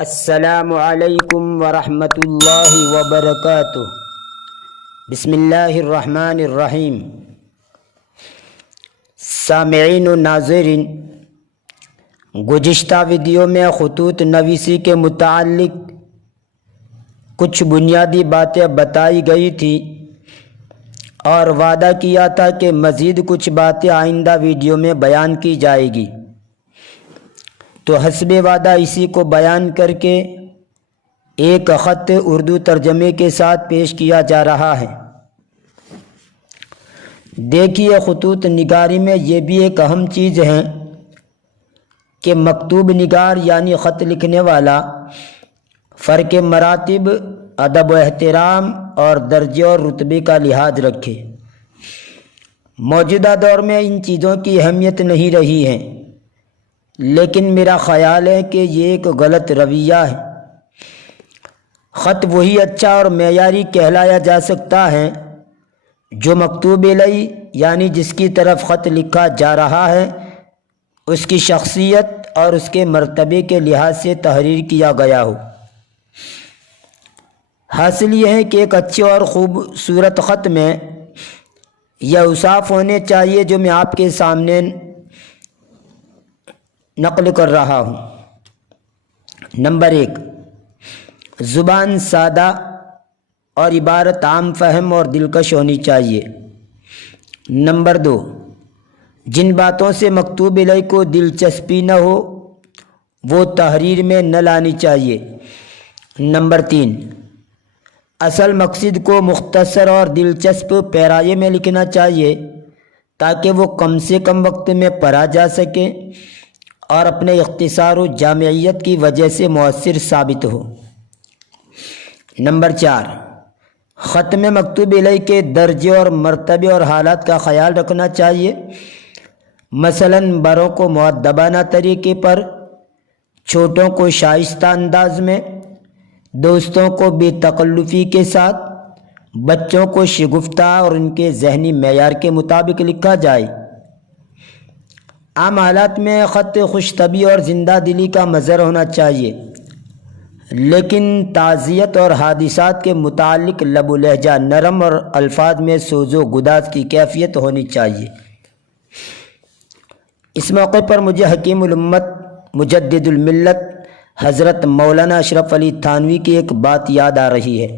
السلام علیکم ورحمۃ اللہ وبرکاتہ۔ بسم اللہ الرحمن الرحیم۔ سامعین و ناظرین، گزشتہ ویڈیو میں خطوط نویسی کے متعلق کچھ بنیادی باتیں بتائی گئی تھی اور وعدہ کیا تھا کہ مزید کچھ باتیں آئندہ ویڈیو میں بیان کی جائے گی، تو حسب وعدہ اسی کو بیان کر کے ایک خط اردو ترجمے کے ساتھ پیش کیا جا رہا ہے۔ دیکھیے، خطوط نگاری میں یہ بھی ایک اہم چیز ہے کہ مکتوب نگار یعنی خط لکھنے والا فرق مراتب، ادب و احترام اور درجے اور رتبے کا لحاظ رکھے۔ موجودہ دور میں ان چیزوں کی اہمیت نہیں رہی ہے، لیکن میرا خیال ہے کہ یہ ایک غلط رویہ ہے۔ خط وہی اچھا اور معیاری کہلایا جا سکتا ہے جو مکتوب الیہ یعنی جس کی طرف خط لکھا جا رہا ہے اس کی شخصیت اور اس کے مرتبے کے لحاظ سے تحریر کیا گیا ہو۔ حاصل یہ ہے کہ ایک اچھے اور خوبصورت خط میں یہ اوصاف ہونے چاہیے جو میں آپ کے سامنے نقل کر رہا ہوں۔ نمبر 1، زبان سادہ اور عبارت عام فہم اور دلکش ہونی چاہیے۔ نمبر 2، جن باتوں سے مکتوب الیہ کو دلچسپی نہ ہو وہ تحریر میں نہ لانی چاہیے۔ نمبر 3، اصل مقصد کو مختصر اور دلچسپ پیرائے میں لکھنا چاہیے تاکہ وہ کم سے کم وقت میں پڑھا جا سکے اور اپنے اختصار و جامعیت کی وجہ سے مؤثر ثابت ہو۔ نمبر 4، خط میں مکتوب الیہ کے درجے اور مرتبے اور حالات کا خیال رکھنا چاہیے، مثلاً بڑوں کو مؤدبانہ طریقے پر، چھوٹوں کو شائستہ انداز میں، دوستوں کو بے تکلفی کے ساتھ، بچوں کو شگفتہ اور ان کے ذہنی معیار کے مطابق لکھا جائے۔ عام حالات میں خط خوش طبعی اور زندہ دلی کا مظہر ہونا چاہیے، لیکن تعزیت اور حادثات کے متعلق لب و لہجہ نرم اور الفاظ میں سوز و گداز کی کیفیت ہونی چاہیے۔ اس موقع پر مجھے حکیم الامت مجدد الملت حضرت مولانا اشرف علی تھانوی کی ایک بات یاد آ رہی ہے۔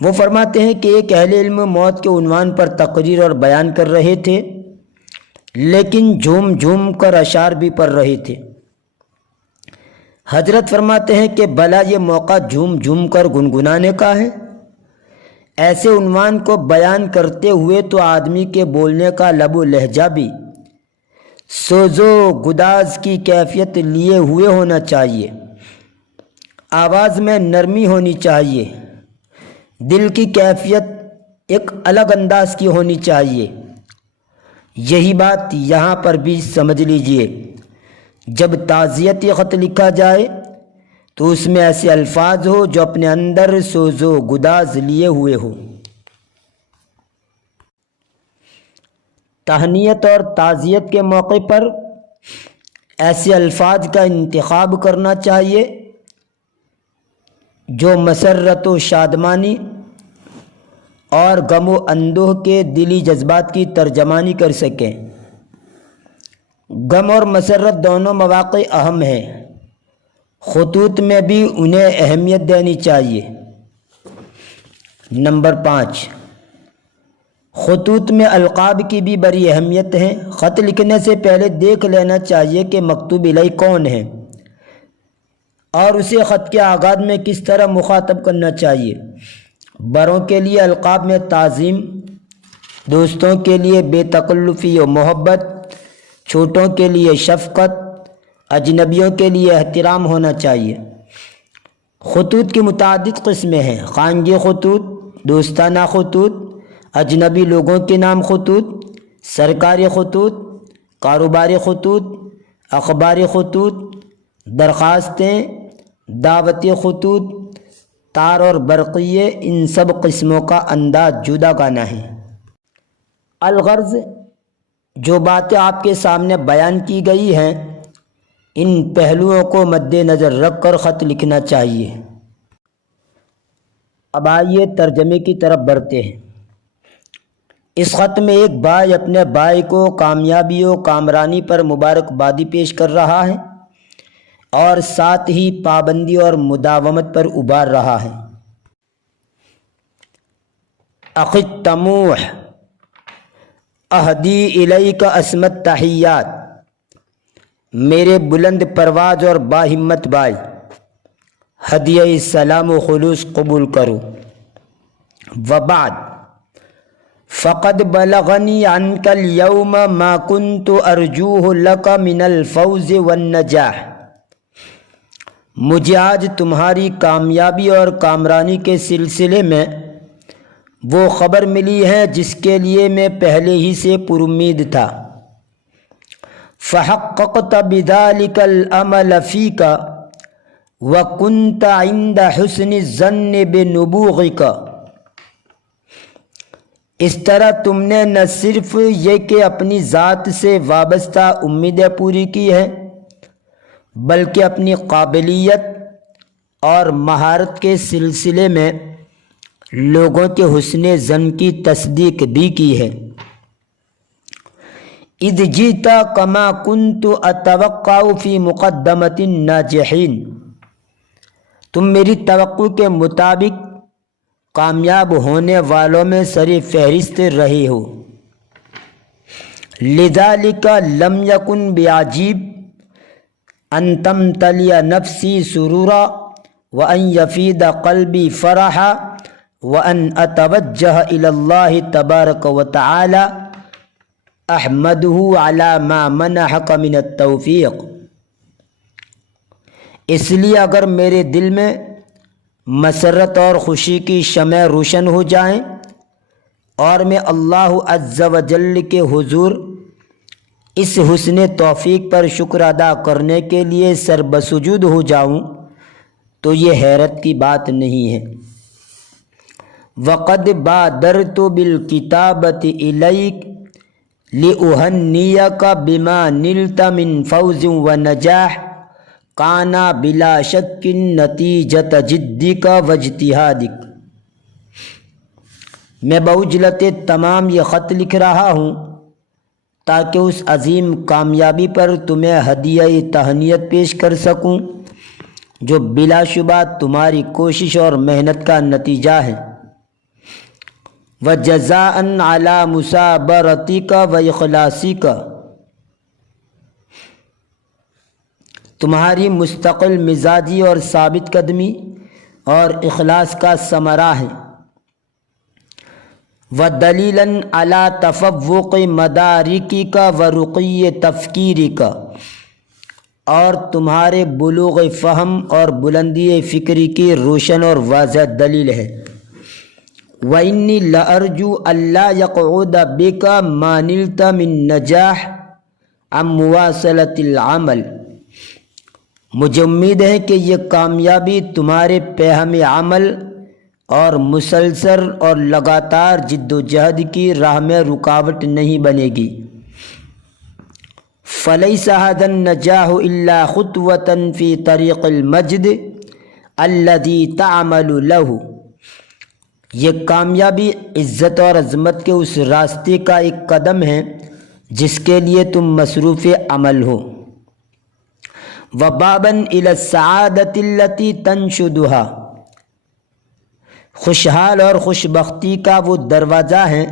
وہ فرماتے ہیں کہ ایک اہل علم موت کے عنوان پر تقریر اور بیان کر رہے تھے، لیکن جھوم جھوم کر اشعار بھی پڑھ رہے تھے۔ حضرت فرماتے ہیں کہ بھلا یہ موقع جھوم جھوم کر گنگنانے کا ہے؟ ایسے عنوان کو بیان کرتے ہوئے تو آدمی کے بولنے کا لب و لہجہ بھی سوز و گداز کی کیفیت لیے ہوئے ہونا چاہیے، آواز میں نرمی ہونی چاہیے، دل کی کیفیت ایک الگ انداز کی ہونی چاہیے۔ یہی بات یہاں پر بھی سمجھ لیجئے، جب تعزیتی خط لکھا جائے تو اس میں ایسے الفاظ ہو جو اپنے اندر سوز و گداز لیے ہوئے ہو۔ تہنیت اور تعزیت کے موقع پر ایسے الفاظ کا انتخاب کرنا چاہیے جو مسرت و شادمانی اور غم و اندوہ کے دلی جذبات کی ترجمانی کر سکیں۔ غم اور مسرت دونوں مواقع اہم ہیں، خطوط میں بھی انہیں اہمیت دینی چاہیے۔ نمبر 5، خطوط میں القاب کی بھی بڑی اہمیت ہے۔ خط لکھنے سے پہلے دیکھ لینا چاہیے کہ مکتوب الیہ کون ہے اور اسے خط کے آغاز میں کس طرح مخاطب کرنا چاہیے۔ بڑوں کے لیے القاب میں تعظیم، دوستوں کے لیے بے تکلفی و محبت، چھوٹوں کے لیے شفقت، اجنبیوں کے لیے احترام ہونا چاہیے۔ خطوط کی متعدد قسمیں ہیں، خانگی خطوط، دوستانہ خطوط، اجنبی لوگوں کے نام خطوط، سرکاری خطوط، کاروباری خطوط، اخباری خطوط، درخواستیں، دعوتی خطوط، تار اور برقیے، ان سب قسموں کا انداز جدا گانا ہے۔ الغرض، جو باتیں آپ کے سامنے بیان کی گئی ہیں ان پہلوؤں کو مد نظر رکھ کر خط لکھنا چاہیے۔ اب آئیے ترجمے کی طرف بڑھتے ہیں۔ اس خط میں ایک بھائی اپنے بھائی کو کامیابی و کامرانی پر مبارکبادی پیش کر رہا ہے اور ساتھ ہی پابندی اور مداومت پر ابھار رہا ہے۔ اخی الطموح، اہدی الیک اسم التحیات، میرے بلند پرواز اور باہمت بھائی، ہدیہ سلام و خلوص قبول کرو۔ وبعد، فقد بلغنی عنک اليوم ما كنت ارجوہ لک من الفوز والنجاح، مجھے آج تمہاری کامیابی اور کامرانی کے سلسلے میں وہ خبر ملی ہے جس کے لیے میں پہلے ہی سے پر امید تھا۔ فحققت بذلك الامل فیک وکنت عند حسن الظن بنبوغک، اس طرح تم نے نہ صرف یہ کہ اپنی ذات سے وابستہ امیدیں پوری کی ہیں بلکہ اپنی قابلیت اور مہارت کے سلسلے میں لوگوں کے حسن ظن کی تصدیق بھی کی ہے۔ اذ جئت کما کنت اتوقع فی مقدمۃ الناجحین، تم میری توقع کے مطابق کامیاب ہونے والوں میں سر فہرست رہے ہو۔ لذلک لم یکن بعجیب ان تمتلی نفسی سرورا وان یفید قلبی فرحا وان اتوجہ الی اللہ تبارک وتعالی احمدہ علی ما منحک من التوفیق، اس لیے اگر میرے دل میں مسرت اور خوشی کی شمع روشن ہو جائیں اور میں اللہ عز و جل کے حضور اس حسن توفیق پر شکر ادا کرنے کے لیے سر بسجود ہو جاؤں تو یہ حیرت کی بات نہیں ہے۔ وقد بادرت بالکتابۃ الیک لأہنیک بما نلت من فوز و نجاح کانا بلا شک نتیجۃ جدک و اجتہادک، میں بعجلت تمام یہ خط لکھ رہا ہوں تاکہ اس عظیم کامیابی پر تمہیں ہدیہ تہنیت پیش کر سکوں جو بلا شبہ تمہاری کوشش اور محنت کا نتیجہ ہے۔ وجزاء علی مثابرتک و اخلاصک، تمہاری مستقل مزاجی اور ثابت قدمی اور اخلاص کا ثمرہ ہے۔ وَدَلِيلًا عَلَى تَفَوُّقِ مَدَارِكِكَ وَرُقِيِّ تَفْكِيرِكَ، اور تمہارے بلوغ فہم اور بلندی فکری کی روشن اور واضح دلیل ہے۔ وَإِنِّي لَأَرْجُو أَلَّا يَقْعُدَ بِكَ مَا نِلْتَ مِن نَجَاحٍ عَن مُوَاصَلَةِ الْعَمَلِ، مجھے امید ہے کہ یہ کامیابی تمہارے پیہم عمل اور مسلسل اور لگاتار جد و جہد کی راہ میں رکاوٹ نہیں بنے گی۔ فَلَيْسَ هَذَا النَّجَاحُ إِلَّا خُطْوَةً فِي طَرِيقِ الْمَجْدِ الَّذِي تَعْمَلُ لَهُ، یہ کامیابی عزت اور عظمت کے اس راستے کا ایک قدم ہے جس کے لیے تم مصروف عمل ہو۔ وَبَابًا إِلَى السَّعَادَةِ الَّتِي تَنشُدُهَا، خوشحال اور خوش بختی کا وہ دروازہ ہے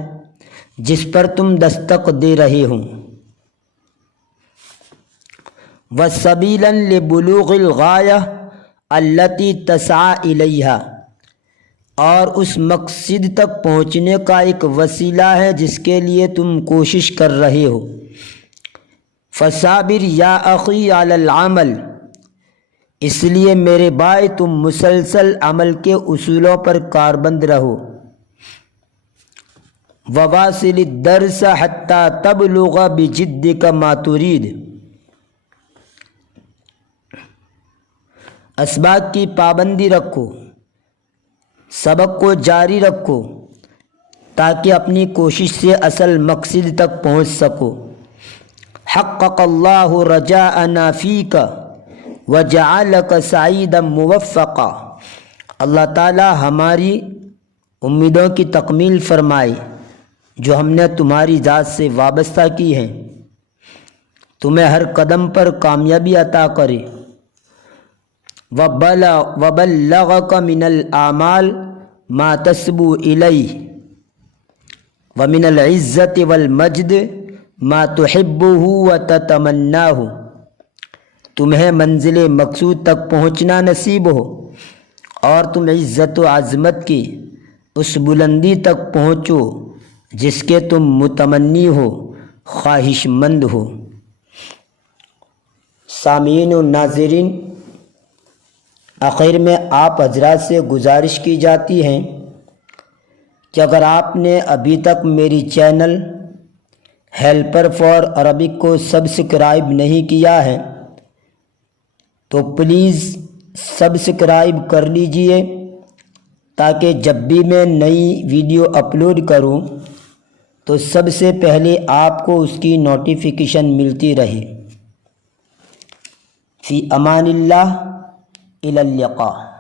جس پر تم دستک دے رہے ہو۔ وَسَبِيلًا لِبُلُوغِ الْغَایَةِ الَّتِی تَسْعَىٰ إِلَیْہَا، اور اس مقصد تک پہنچنے کا ایک وسیلہ ہے جس کے لیے تم کوشش کر رہے ہو۔ فَصَابِرْ یا اخی علی العمل، اس لیے میرے بھائی تم مسلسل عمل کے اصولوں پر کاربند رہو۔ وَوَاصِلِ الدَّرْسَ حَتَّى تَبْلُغَ بِجِدِّكَ مَا تُرِيدُ، اسباق کی پابندی رکھو، سبق کو جاری رکھو تاکہ اپنی کوشش سے اصل مقصد تک پہنچ سکو۔ حقق اللہ رجاءنا فیک وجعلک سعیدا موفقا۔ اللہ تعالی ہماری امیدوں کی تکمیل فرمائے جو ہم نے تمہاری ذات سے وابستہ کی ہیں، تمہیں ہر قدم پر کامیابی عطا کرے۔ وبلغک من الاعمال ما تسبو الیہ ومن العزت والمجد ما تحبہ وتتمناہ۔ تمہیں منزل مقصود تک پہنچنا نصیب ہو اور تم عزت و عظمت کی اس بلندی تک پہنچو جس کے تم متمنی ہو، خواہش مند ہو۔ سامعین و ناظرین، آخر میں آپ حضرات سے گزارش کی جاتی ہے کہ اگر آپ نے ابھی تک میری چینل ہیلپر فار عربک کو سبسکرائب نہیں کیا ہے تو پلیز سبسکرائب کر لیجئے تاکہ جب بھی میں نئی ویڈیو اپلوڈ کروں تو سب سے پہلے آپ کو اس کی نوٹیفیکیشن ملتی رہے۔ فی امان اللہ، الی اللقاء۔